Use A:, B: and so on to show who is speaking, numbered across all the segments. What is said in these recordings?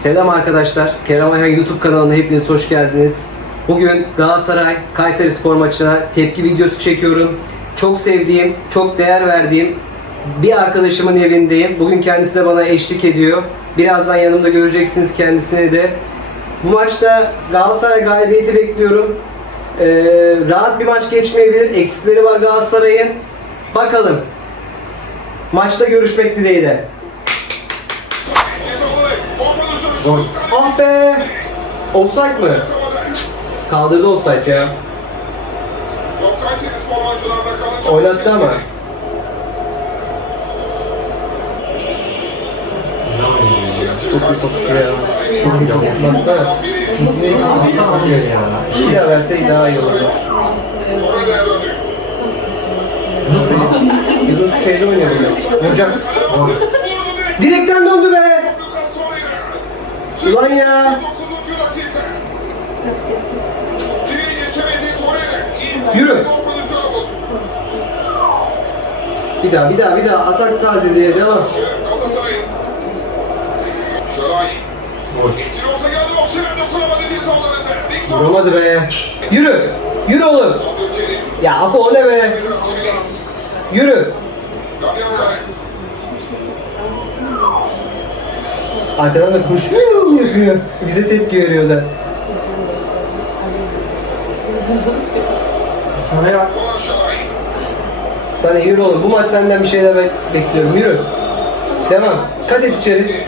A: Selam arkadaşlar. Kerem Ayhan YouTube kanalına hepiniz hoş geldiniz. Bugün Galatasaray Kayseri Spor maçına tepki videosu çekiyorum. Çok sevdiğim, çok değer verdiğim bir arkadaşımın evindeyim. Bugün kendisi de bana eşlik ediyor. Birazdan yanımda göreceksiniz kendisini de. Bu maçta Galatasaray galibiyeti bekliyorum. Ee, rahat bir maç geçmeyebilir. Eksikleri var Galatasaray'ın. Bakalım. Maçta görüşmek dileğiyle.
B: Gol.
A: Ah be! Offside mı? Kaldırdı offside ya. Oynattı ama. Çok iyi topçu ya. Çok iyi topçu. Baksana. Bir şey daha verseydi daha iyi olurdu. Yıldız şeyde bugün. Vuracak. Direkten döndü be! Ulan ya! Yürü. Bir daha, bir daha, bir daha. Atak tazeliğe devam. Vuramadı be. Yürü. Yürü oğlum. Ya Apo o ne be? Yürü. Arkadan da kuş. Bize tepki veriyor da.
B: Sana ya.
A: Sana yürü oğlum. Bu maç senden bir şeyler be- bekliyorum. Yürü. Devam. Kat et içeri.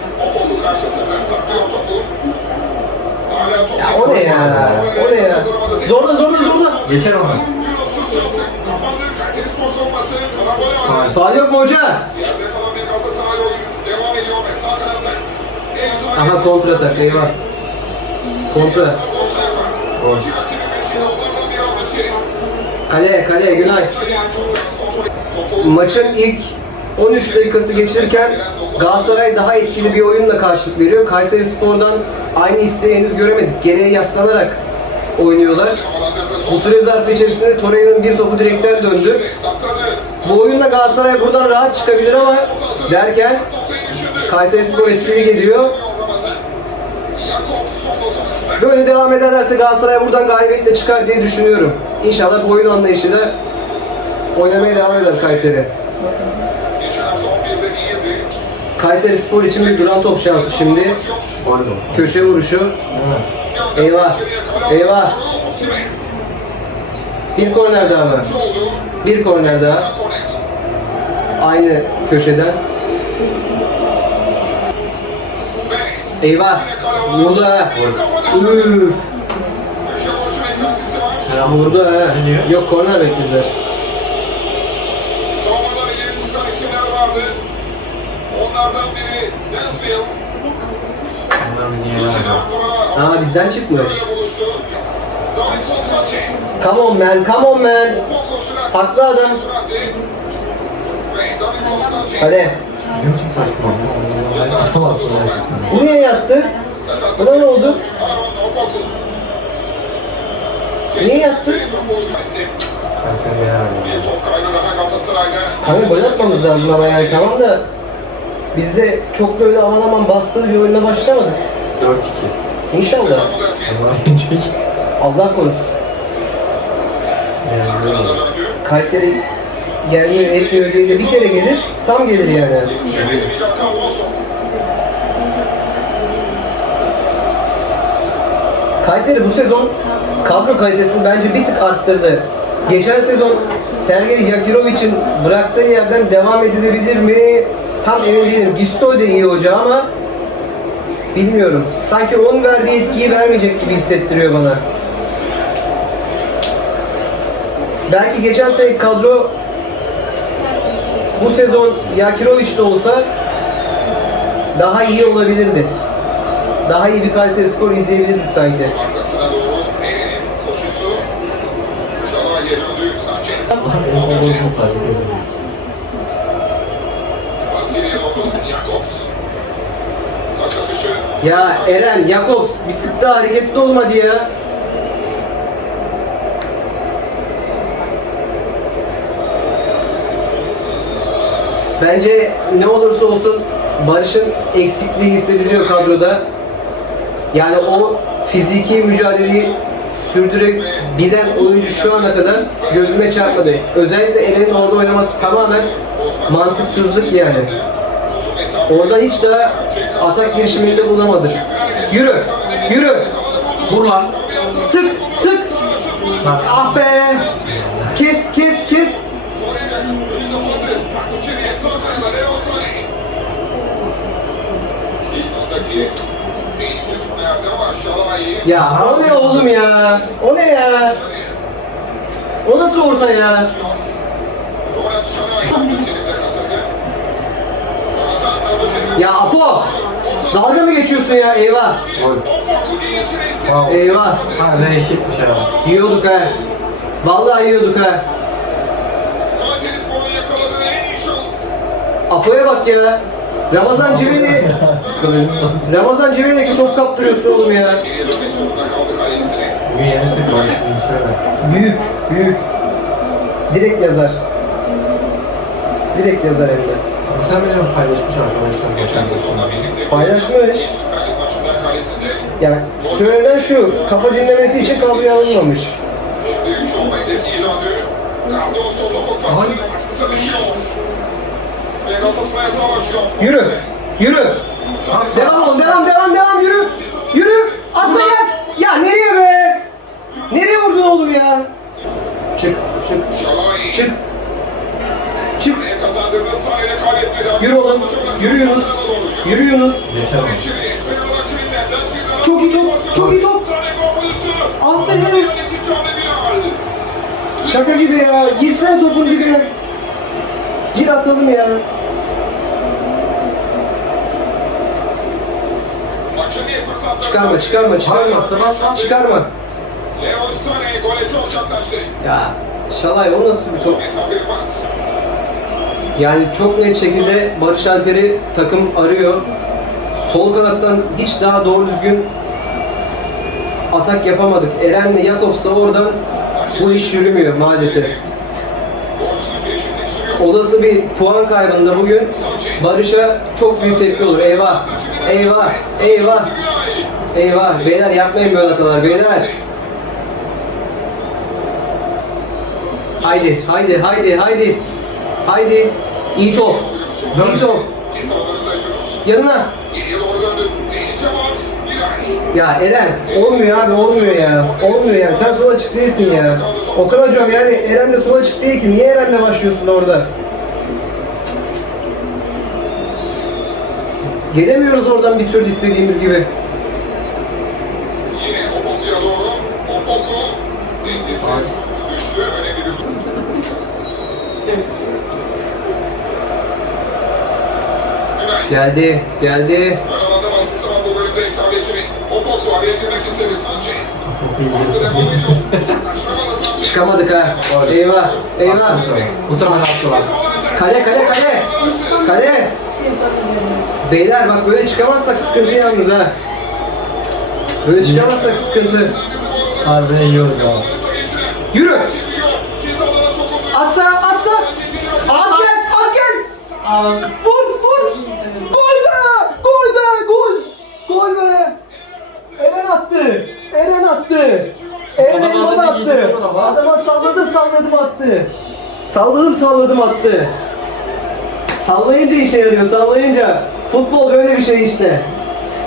A: Ya o ne ya? O ne ya? Zorla zorla zorla.
B: Geçer onu.
A: Faal yok mu hoca? Aha kontra atak eyvah. Kontra.
B: Gol.
A: Kaleye kaleye Günay. Maçın ilk 13 dakikası geçirirken Galatasaray daha etkili bir oyunla karşılık veriyor. Kayseri Spor'dan aynı isteği henüz göremedik. Geriye yaslanarak oynuyorlar. Bu süre zarfı içerisinde Torreira'nın bir topu direkten döndü. Bu oyunla Galatasaray buradan rahat çıkabilir ama derken Kayseri Spor etkili geliyor. Böyle devam ederlerse Galatasaray buradan galibiyetle çıkar diye düşünüyorum. İnşallah bu oyun anlayışıyla oynamaya devam eder Kayseri. Kayseri Spor için bir duran top şansı şimdi. Köşe vuruşu. Eyvah. Eyvah. Bir korner daha var. Bir korner daha. Aynı köşeden. Eyvah. Ha. Üf. Vurdu ha.
B: Ne diyor?
A: Yok korner beklediler.
C: Savunmadan ileri çıkan isimler vardı. Onlardan biri Mansfield.
B: Onlar bizi yenemedi.
A: Aa bizden çıkmış. Come on man, come on man. Haklı adam. Hadi.
B: Benim için taş kullandım. Atamazsın ya.
A: Bu niye yattı? Buna ne oldu? Niye yattı?
B: Kayseri ya.
C: Bir top kaybı daha Galatasaray'da.
A: Kanka gol atmamız lazım ama yani tamam da biz de çok böyle aman aman baskılı bir oyuna başlamadık.
B: 4-2.
A: İnşallah. Allah korusun.
B: Yani.
A: Kayseri gelmiyor etmiyor diye bir kere gelir tam gelir yani. Kayseri bu sezon kadro kalitesini bence bir tık arttırdı. Geçen sezon Sergey Yakirovic'in bıraktığı yerden devam edilebilir mi? Tam emin değilim. Gistoy da iyi hoca ama bilmiyorum. Sanki onun verdiği etkiyi vermeyecek gibi hissettiriyor bana. Belki geçen sene kadro bu sezon Yakirovic de olsa daha iyi olabilirdi. Daha iyi bir Kayseri Spor izleyebilirdik sanki. Ya Eren, Jakobs bir tık daha hareketli olmadı ya. Bence ne olursa olsun Barış'ın eksikliği hissediliyor kadroda. Yani o fiziki mücadeleyi sürdürebilen oyuncu şu ana kadar gözüme çarpmadı. Özellikle Eren'in orada oynaması tamamen mantıksızlık yani. Orada hiç daha atak girişiminde bulunamadı. Yürü, yürü.
B: Vur.
A: Sık, sık. Ah be. Kes, kes, kes. Ya o ne oğlum ya? O ne ya? O nasıl orta ya? Ya Apo! Dalga mı geçiyorsun ya? Eyvah!
B: Wow.
A: Eyvah!
B: Ha ne eşitmiş ha.
A: Yiyorduk ha. Vallahi yiyorduk ha. Apo'ya bak ya. Ramazan
B: bozuldu.
A: Ramazan Civili'deki top kaptırıyorsun oğlum ya.
B: Bugün Bilgisayar'a ver.
A: Büyük, büyük. Direkt yazar. Direkt yazar hem de.
B: Sen mi paylaşmış arkadaşlar?
C: Geçen sezonla birlikte
A: Paylaşmış. Yani söylenen şu, kafa dinlemesi için kadroya alınmamış.
C: Şimdi 3 olmayı desi ilanı. Cardoso topu pası. Baskısı düşüyor. Ve Galatasaray hata başlıyor.
A: Yürü, yürü. Devam ol, devam, devam, devam, yürü. Yürü, atla lan. Ya nereye be? Nereye vurdun oğlum ya? Çık, çık, çık. Çık. Yürü oğlum, yürü Yunus. Yürü Yunus. Çok iyi top, çok iyi top. Ah be. Şaka gibi ya. Girsene topun dibine. Gir atalım ya. Çıkarma, çıkarma, çıkarma.
B: Çıkarma.
A: Ya Şalay o nasıl bir top? Yani çok net şekilde Barış Alper'i takım arıyor. Sol kanattan hiç daha doğru düzgün atak yapamadık. Eren'le Jakobs da oradan bu iş yürümüyor maalesef. Olası bir puan kaybında bugün. Barış'a çok büyük tepki olur. Eyvah, eyvah, eyvah, eyvah. Beyler yapmayın böyle hatalar beyler. Haydi, haydi, haydi, haydi. Haydi. İyi top. İyi top. Yanına. Ya Eren olmuyor abi olmuyor ya. Olmuyor ya. Sen sola çık değilsin ya. Okan hocam yani Eren de sola çık değil ki. Niye Eren'le başlıyorsun orada? Gelemiyoruz oradan bir türlü istediğimiz gibi.
C: Yine Opoku'ya doğru. Opoku. Dengesiz. Düştü. Bir Günay.
A: Geldi, geldi.
C: Ön alanda baskısı var bu bölümde ifadeci. Opoku araya girmek istedi. Sanchez. Baskı devam ediyor. Taşlamalı.
A: Çıkamadık ha. Eyvah, eyvah.
B: Bu sefer attılar.
A: Kale, kale, kale. Kale. Beyler bak böyle çıkamazsak sıkıntı yalnız ha. Böyle çıkamazsak sıkıntı.
B: Harbiden iyi oldu ya.
A: Yürü. Atsa, atsa. At gel, at gel. Vur, vur. Gol be, gol be, gol. Gol be. Eren attı. Eren attı.
B: Az önce
A: attı. Adama salladım, salladım attı. Salladım, salladım attı. Sallayınca işe yarıyor, sallayınca. Futbol böyle bir şey işte.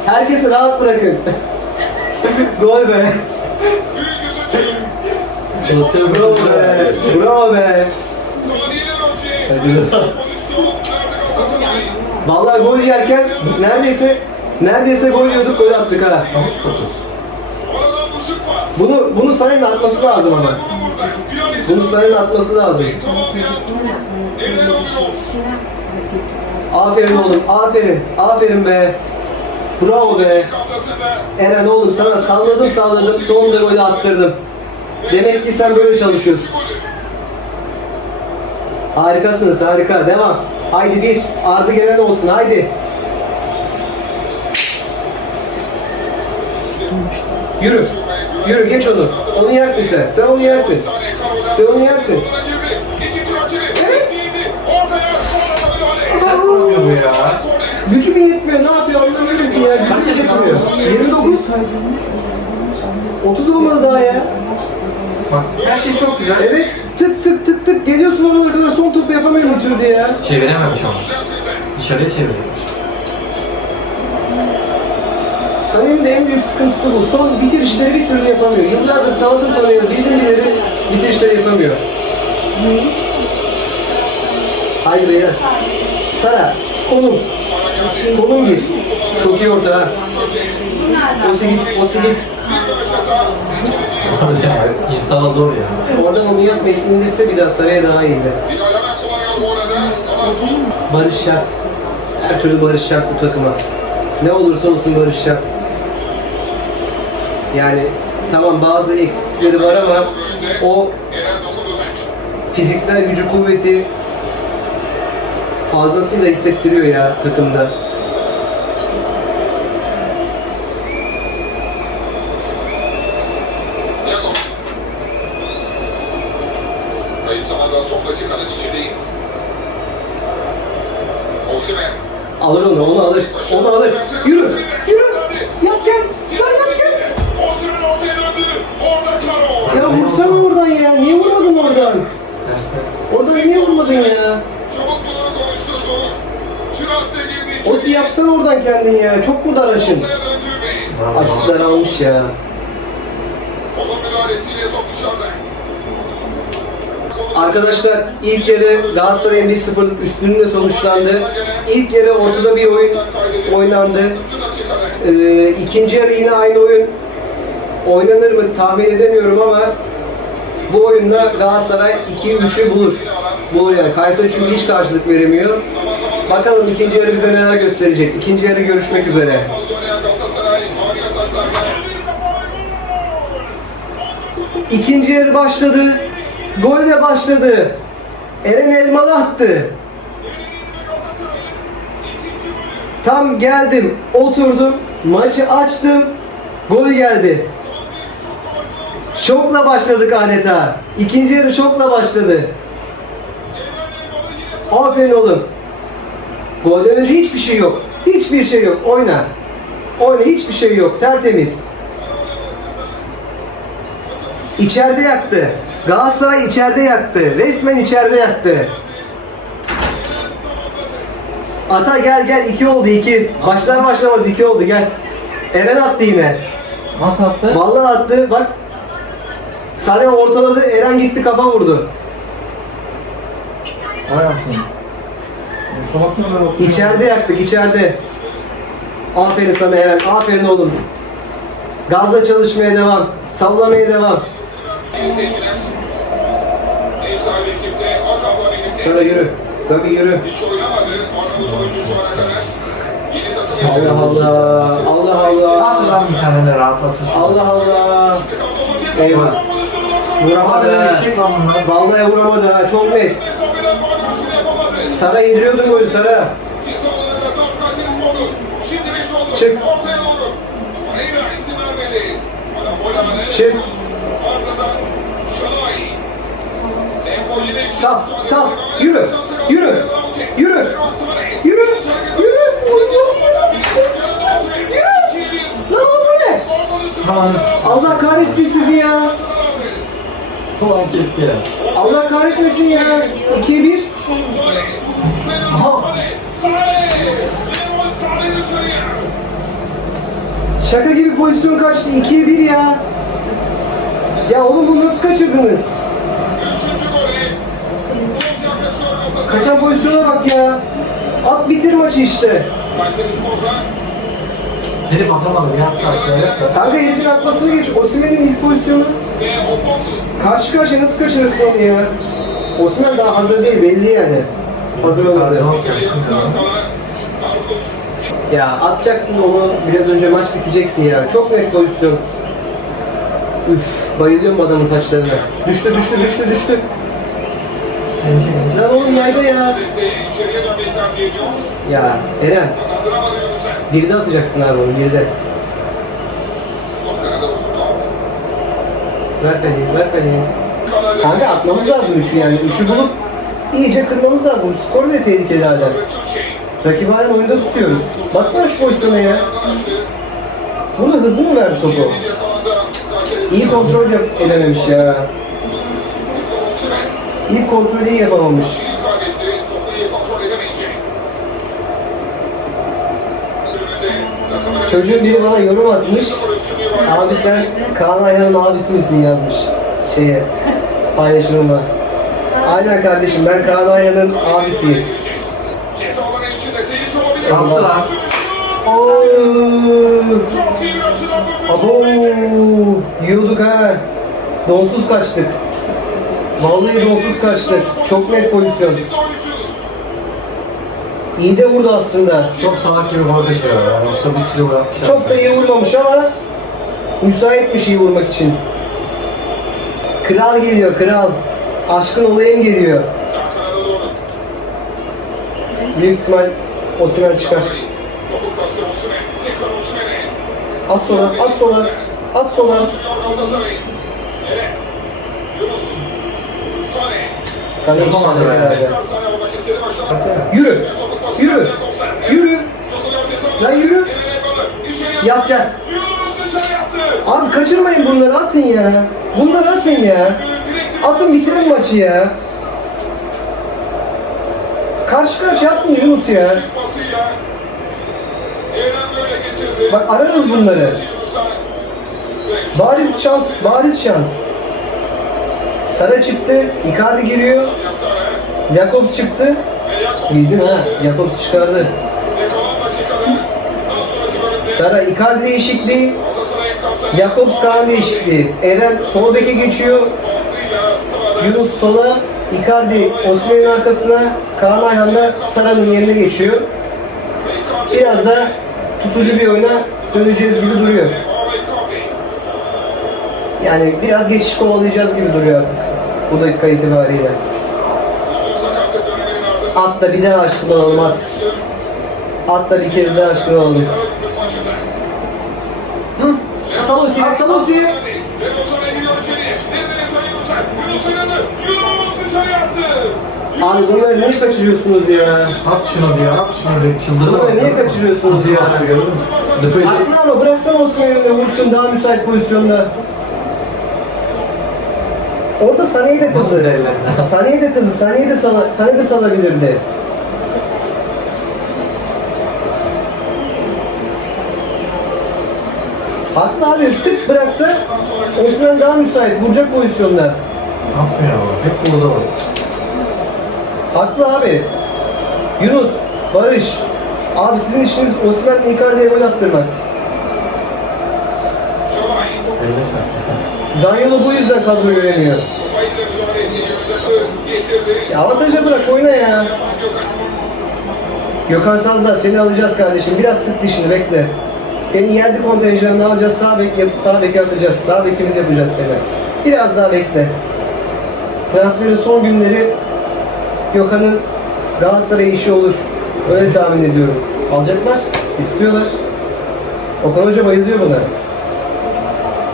A: Herkesi rahat bırakın. Gol be. Bravo be. Bravo be. Vallahi gol yerken neredeyse neredeyse gol yiyorduk gol attık ha. Bunu bunu sayın atması lazım ama. Bunu sayın atması lazım. Aferin oğlum, aferin, aferin be. Bravo be. Eren oğlum sana salladım salladım sonunda golü attırdım. Demek ki sen böyle çalışıyorsun. Harikasınız harika devam. Haydi bir ardı gelen olsun haydi. Yürü. Yürü geç onu. Onu yersin sen. Sen onu yersin. Sen onu yersin.
B: Sen vuramıyor bu ya.
A: Gücü mü yetmiyor ne yapıyor anlamıyorum ki ya.
B: Kaç
A: Gücü
B: yaşında
A: yetmiyor.
B: atıyorsun?
A: 29. 30 olmadı daha ya.
B: Bak her şey çok güzel.
A: Evet tık tık tık tık geliyorsun oralara kadar son topu yapamıyor bir türlü ya.
B: Çevirememiş ama. Dışarıya çevirememiş.
A: Sané'nin de en büyük sıkıntısı bu. Son bitirişleri bir türlü yapamıyor. Yıllardır tanıdım tanıyorum. Bildim bileli bitirişleri yapamıyor. Haydi beyler. Sara, konum. Konum gir. Çok iyi orta ha. Osi git, Osi git.
B: İnsana zor ya.
A: Oradan onu yapmayı indirse bir daha Sara'ya daha iyiydi. Barış şart. Her türlü barış şart bu takıma. Ne olursa olsun barış şart. Yani tamam bazı eksiklikleri var ama o fiziksel gücü kuvveti fazlasıyla hissettiriyor ya takımda.
C: Kayıp zamanda son dakikanın içindeyiz. Osimhen.
A: Alır onu, onu alır. Onu alır. Yürü, yürü. Yap gel. Gel. Ya. Niye vurmadın oradan?
B: Derste.
A: Oradan niye vurmadın ya?
C: Çabuk bunu konuşturdu. Süratle girdi içeri.
A: Osi yapsana oradan kendin ya. Çok mu dar açın? Açısı daralmış ya.
C: onun müdahalesiyle top dışarıda.
A: Arkadaşlar ilk yarı Galatasaray'ın 1-0'lık üstünlüğüyle sonuçlandı. İlk yarı ortada bir oyun oynandı. Ee, ikinci yarı yine aynı oyun oynanır mı tahmin edemiyorum ama bu oyunda Galatasaray 2-3'ü bulur. Bulur yani. Kayseri çünkü hiç karşılık veremiyor. Bakalım ikinci yarı bize neler gösterecek. İkinci yarı görüşmek üzere. İkinci yarı başladı. Gol de başladı. Eren Elmalı attı. Tam geldim, oturdum, maçı açtım, gol geldi. Şokla başladık adeta. İkinci yarı şokla başladı. Aferin oğlum. Golden önce hiçbir şey yok. Hiçbir şey yok. Oyna. Oyna hiçbir şey yok. Tertemiz. İçeride yaktı. Galatasaray içeride yaktı. Resmen içeride yaktı. Ata gel gel 2 oldu 2. Başlar başlamaz 2 oldu gel. Eren attı yine.
B: Nasıl attı?
A: Vallahi attı bak. Sane ortaladı Eren gitti kafa vurdu.
B: Vay aslında. Sokakta ben oturuyorum.
A: İçeride yaktık içeride. Aferin sana Eren. Aferin oğlum. Gazla çalışmaya devam. Sallamaya devam. Sana yürü. Gabi yürü.
C: hiç oynamadı. Arnavut oyuncu şu ana kadar. Yeni takım
A: Allah Allah. Allah Allah.
B: At lan bir tane de rahatlasın şu.
A: Allah Allah.
C: Eyvah.
A: Vuramadı. Vallahi vuramadı ha. Çok net. Sara yediriyordun golü Sara. Çık. Çık. Sal, sal. Yürü. Yürü. Yürü. Yürü. Yürü. Lan oğlum bu ne? Allah kahretsin sizi ya.
B: Bu hak etti ya.
A: Allah kahretmesin ya. 2'ye 1. Şaka gibi pozisyon kaçtı. 2'ye 1 ya. Ya oğlum bunu nasıl kaçırdınız? Kaçan pozisyona bak ya. At bitir maçı işte.
B: Herif atamadı ya.
A: Kanka herifin atmasını geç. Osimhen'in ilk pozisyonu. Karşı karşıya nasıl kaçırırsın onu ya? Osimhen daha hazır değil belli yani. Hazır
B: gelsin ya.
A: Atacaktın onu biraz önce maç bitecekti ya. Çok net pozisyon. Üf bayılıyorum adamın taçlarına. Düştü düştü düştü düştü. Lan oğlum yayda ya. Ya Eren
C: Kazandıramadı Yunus'a.
A: bir de atacaksın abi onu bir de.
C: Son kanada uzun top.
A: Kaleye ver kaleye.
C: Kanada-
A: Kanka atmamız lazım üçü yani. Üçü bulup iyice kırmamız lazım. Skor bile tehlikeli hala. Rakibi halen oyunda tutuyoruz. Baksana şu pozisyona ya. Burada hızlı mı verdi topu? İyi kontrol edememiş ya. İlk kontrolü iyi yapamamış.
C: İyi iyi
A: Çocuğun biri bana yorum atmış. Abi sen Kaan Ayhan'ın abisi misin yazmış şeye paylaşımıma. Aynen kardeşim ben Kaan Ayhan'ın abisiyim.
C: Ceza alanı içinde tehlike olabilir.
B: Yaptı lan.
A: Oo, abo, yiyorduk ha. Donsuz kaçtık. Vallahi donsuz kaçtık. Çok net pozisyon. İyi de vurdu aslında.
B: Çok salak gibi gol dışı ya. Yoksa bir sürü bırakmışlar.
A: Çok da iyi vurmamış ama müsaitmiş iyi vurmak için. Kral geliyor kral. Aşkın olayım geliyor. Büyük ihtimal Osimhen çıkar. At sola, at sola, at sola. Hiç
B: Yapamadı
A: herhalde. Yürü, yürü, yürü. Lan yürü. Yap gel. Abi kaçırmayın bunları atın ya. Bunları atın ya. Atın bitirin maçı ya. Karşı karşıya atmayın Yunus ya. Bak ararız bunları. Bariz şans, bariz şans. Sara çıktı, Icardi giriyor. Jakobs çıktı. Bildin ha. Jakobs çıkardı. Sara Icardi değişikliği, Jakobs Kaan değişikliği. Eren sol beke geçiyor. Yunus sola, Icardi Osimhen'in arkasına, Kaan Ayhan da Sara'nın yerine geçiyor. Biraz da tutucu bir oyuna döneceğiz gibi duruyor. Yani biraz geçiş kovalayacağız gibi duruyor artık. Bu dakika itibariyle. At da bir daha aşkını alalım at. At da bir kez daha aşkını alalım.
C: Attı.
A: Abi bunları niye kaçırıyorsunuz ya?
B: At şunu diyor, at şunu diyor. Çıldırdı
A: Bunları niye kaçırıyorsunuz ya? Haklı ama bıraksana Osimhen'e vursun daha müsait pozisyonda. Orada Sané'yi de kızı. Sané'yi de kızı. Sané'yi de sana, Sané de salabilirdi. Haklı abi tık bıraksa Osman daha müsait vuracak pozisyonda.
B: Atmıyor ama. Hep burada var.
A: Haklı abi. Yunus, Barış. Abi sizin işiniz Osman'la Icardi'ye gol attırmak.
B: Sen.
A: Zanyolu bu yüzden kadro göremiyor. Ya avantaja bırak oyna ya.
C: Gökhan.
A: Sazdağ seni alacağız kardeşim. Biraz sık dişini bekle. Seni yerdi kontenjanını alacağız. Sağ bek yap, sağ beki atacağız. Sağ bekimiz yapacağız seni. Biraz daha bekle. Transferin son günleri Gökhan'ın Galatasaray işi olur. Öyle tahmin ediyorum. Alacaklar, istiyorlar. Okan Hoca bayılıyor buna.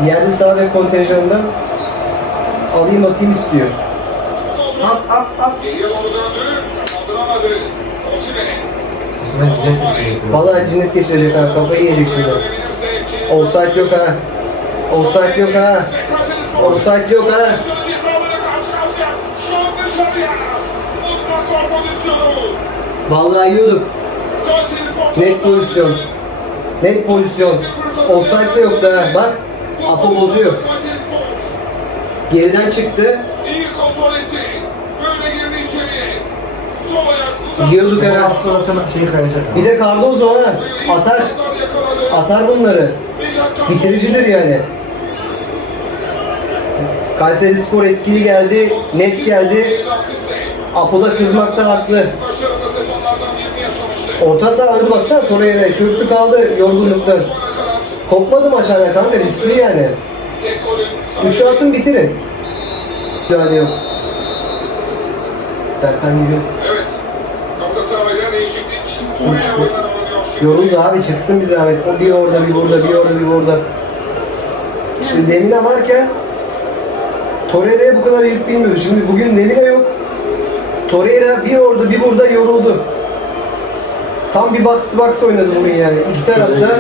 A: Yerli sağ bek kontenjanından alayım atayım istiyor.
B: At, at, at.
C: Geriye doğru döndü. Kazandıramadı.
B: Osman cinnet yapıyor.
A: Vallahi cinnet geçirecek ha. Kafayı yiyecek şimdi. Offside yok ha. Offside yok ha. Offside yok ha. Vallahi yiyorduk. Net pozisyon. Net pozisyon. Offside de yok da Bak. Apo bozuyor. Geriden çıktı.
C: İyi kontrol etti. Böyle girdi içeriye. Sol
B: atsa zaten şeyi kayacak.
A: Bir de Cardozo ha. Atar. Atar bunları. Bitiricidir yani. Kayseri Spor etkili geldi. Net geldi. Apo da kızmakta haklı. Orta saha öldü baksana Torreira. Çöktü kaldı yorgunluktan. Kopmadı maç hala kanka riskli yani. Üçü atın bitirin. Yani yok. Berkan gibi.
C: Evet. Galatasaray'da değişiklik. Torreira oyundan alınıyor şimdi.
A: Yoruldu abi çıksın bir zahmet. O bir orada bir burada bir orada bir burada. Şimdi Demine varken Torreira'ya bu kadar yük bilmiyordu. Şimdi bugün Demine yok. Torreira bir orada bir burada yoruldu. Tam bir box to box oynadı bugün yani. İki tarafta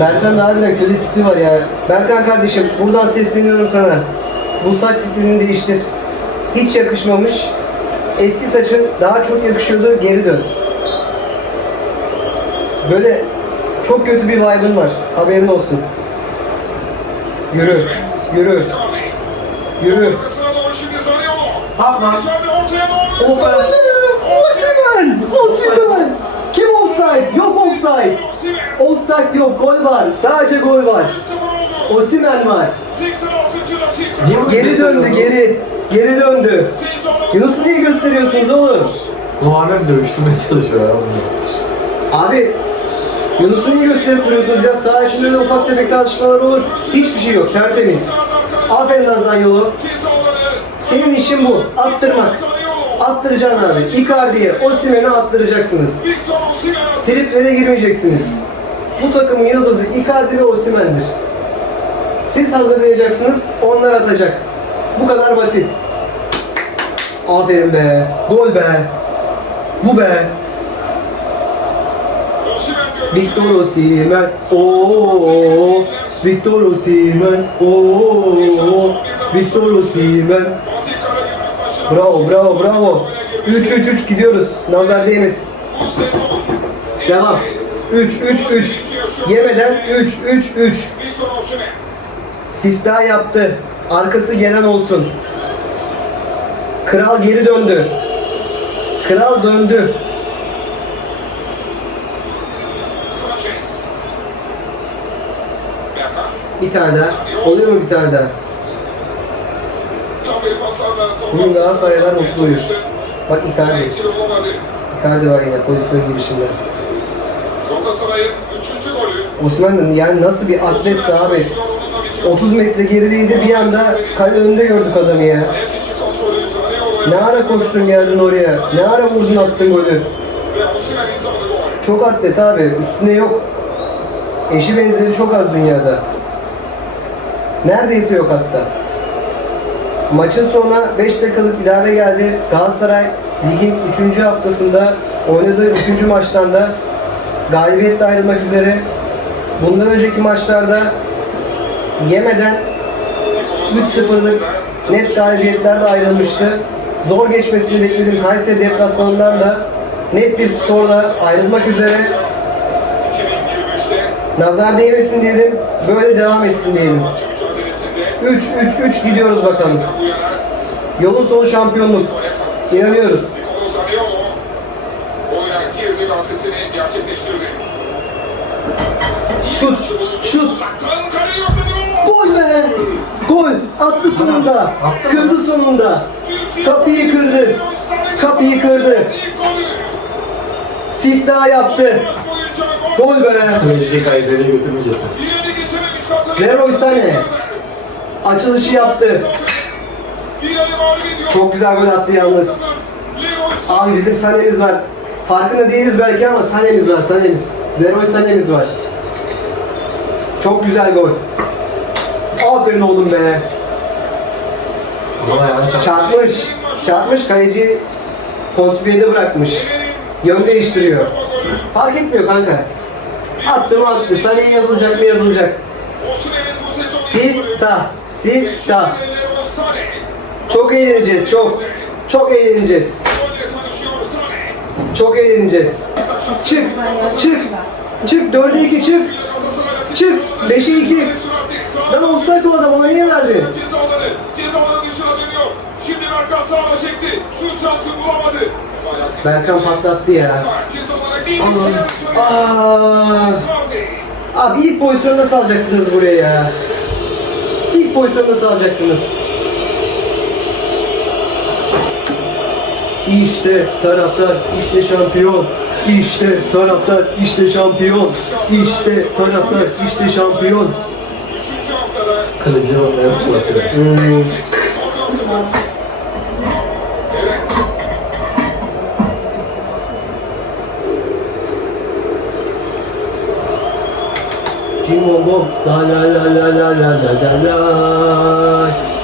A: Berkan'ın harbiden kötü tipi var ya. Berkan kardeşim buradan sesleniyorum sana. Bu saç stilini değiştir. Hiç yakışmamış. Eski saçın daha çok yakışıyordu geri dön. Böyle çok kötü bir vibe'ın var. Haberin olsun. Yürü. Yürü. Yürü.
B: Oh be.
A: Osimhen! Osimhen! Kim offside? Yok offside. Offside yok. Gol var. Sadece gol var.
C: 0 oldu.
A: Osimhen var.
C: 86. dakika.
B: Niye bu-
A: Geri döndü geri. Geri döndü. Yunus'u niye gösteriyorsunuz oğlum?
B: Muhammed dövüştürmeye çalışıyor ya.
A: Abi Yunus'u niye gösterip duruyorsunuz ya? Sağ içinde de ufak tefek tartışmalar olur. Hiçbir şey yok. Tertemiz. Aferin Lazan yolu. Senin işin bu. Attırmak. Attıracaksın abi. Icardi'ye, Osimhen'e attıracaksınız. Triplere girmeyeceksiniz. Bu takımın yıldızı Icardi ve Osimhen'dir. Siz hazırlayacaksınız, onlar atacak. Bu kadar basit. Aferin be. Gol be. Bu be. Victor Osimhen. Oo. Victor Osimhen. Oo. Victor.
C: Fatih Karagümrük başına.
A: Bravo, bravo, bravo. 3-3-3 gidiyoruz. Nazar değmesin. Devam.
C: kez
A: 3-3-3. Yemeden 3-3-3.
C: Victor Osimhen.
A: Siftah yaptı. Arkası gelen olsun. Kral geri döndü. Kral döndü.
C: Sanchez. Berkan.
A: Bir tane daha. Oluyor mu bir tane daha? Bugün Galatasaraylar mutluyuz. Bak Icardi. Icardi var yine pozisyon girişinde.
C: Galatasaray'ın 3. golü.
A: Osman'ın yani nasıl bir atletse abi.
C: Onunla bitiyor.
A: 30 metre gerideydi bir anda kale önünde gördük adamı ya. Ne ara koştun geldin oraya? Ne ara vurdun attın golü? Çok atlet abi. Üstüne yok. Eşi benzeri çok az dünyada. Neredeyse yok hatta. Maçın sonuna 5 dakikalık ilave geldi. Galatasaray ligin 3. haftasında oynadığı 3. maçtan da galibiyetle ayrılmak üzere. Bundan önceki maçlarda yemeden 3-0'lık net galibiyetlerle ayrılmıştı. Zor geçmesini beklediğim Kayseri deplasmanından da net bir skorla ayrılmak üzere
C: 2023'te
A: nazar değmesin diyelim, böyle devam etsin diyelim.
C: 3, 3,
A: 3 gidiyoruz bakalım. Yolun sonu şampiyonluk. İnanıyoruz. Şut, şut. Gol be! Gol! Attı sonunda. Kırdı sonunda. Kapıyı kırdı. Kapıyı kırdı. Siftah yaptı.
C: Gol
A: be!
B: Kaleci Kayseri'ye götürmeyeceğiz.
A: Leroy Sané. Açılışı yaptı. Çok güzel gol attı yalnız. Abi bizim Sané'miz var. Farkında değiliz belki ama Sané'miz var, Sané'miz. Leroy Sané'miz var. Çok güzel gol. Aferin oğlum be. Çarpmış. Çarpmış kaleci kontrpiyede bırakmış. Yön değiştiriyor. Fark etmiyor kanka. Attı mı attı. Sané'ye yazılacak mı yazılacak.
C: Sitta. Sitta.
A: Çok eğleneceğiz. Çok. Çok eğleneceğiz. Çok eğleneceğiz. Çık. Çık. Çık. Dörde iki çık. Çık. Beşe iki. Lan olsaydı o adam ona niye verdi?
C: Berkan
A: patlattı ya. Aa. Abi ilk pozisyonda salacaktınız buraya ya. İlk pozisyonu nasıl alacaktınız? İşte taraftar, işte şampiyon. İşte taraftar, işte şampiyon. İşte taraftar, işte şampiyon.
B: Kaleci olmayan fırlatıyor.
A: Hmm. Bom, la la la la la la la la la.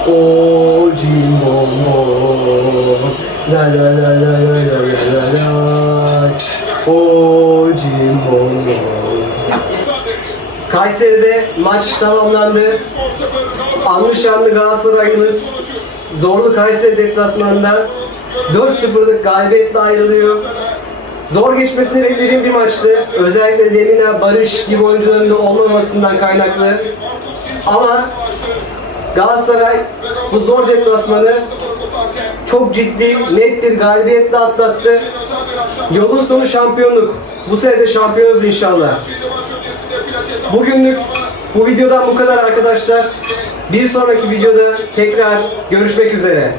A: Oh Jim bom bom, la la la la la la la la la. Oh bom.
C: Icardi.
A: Kayseri'de maç tamamlandı. Anlı şanlı Galatasaray'ımız zorlu Kayseri deplasmanından 4-0'lık galibiyetle ayrılıyor. Zor geçmesini beklediğim bir maçtı. Özellikle Lemina, Barış gibi oyuncuların da olmamasından kaynaklı. Ama Galatasaray bu zor deplasmanı çok ciddi, net bir galibiyetle atlattı. Yolun sonu şampiyonluk. Bu sene de şampiyonuz inşallah. Bugünlük bu videodan bu kadar arkadaşlar. Bir sonraki videoda tekrar görüşmek üzere.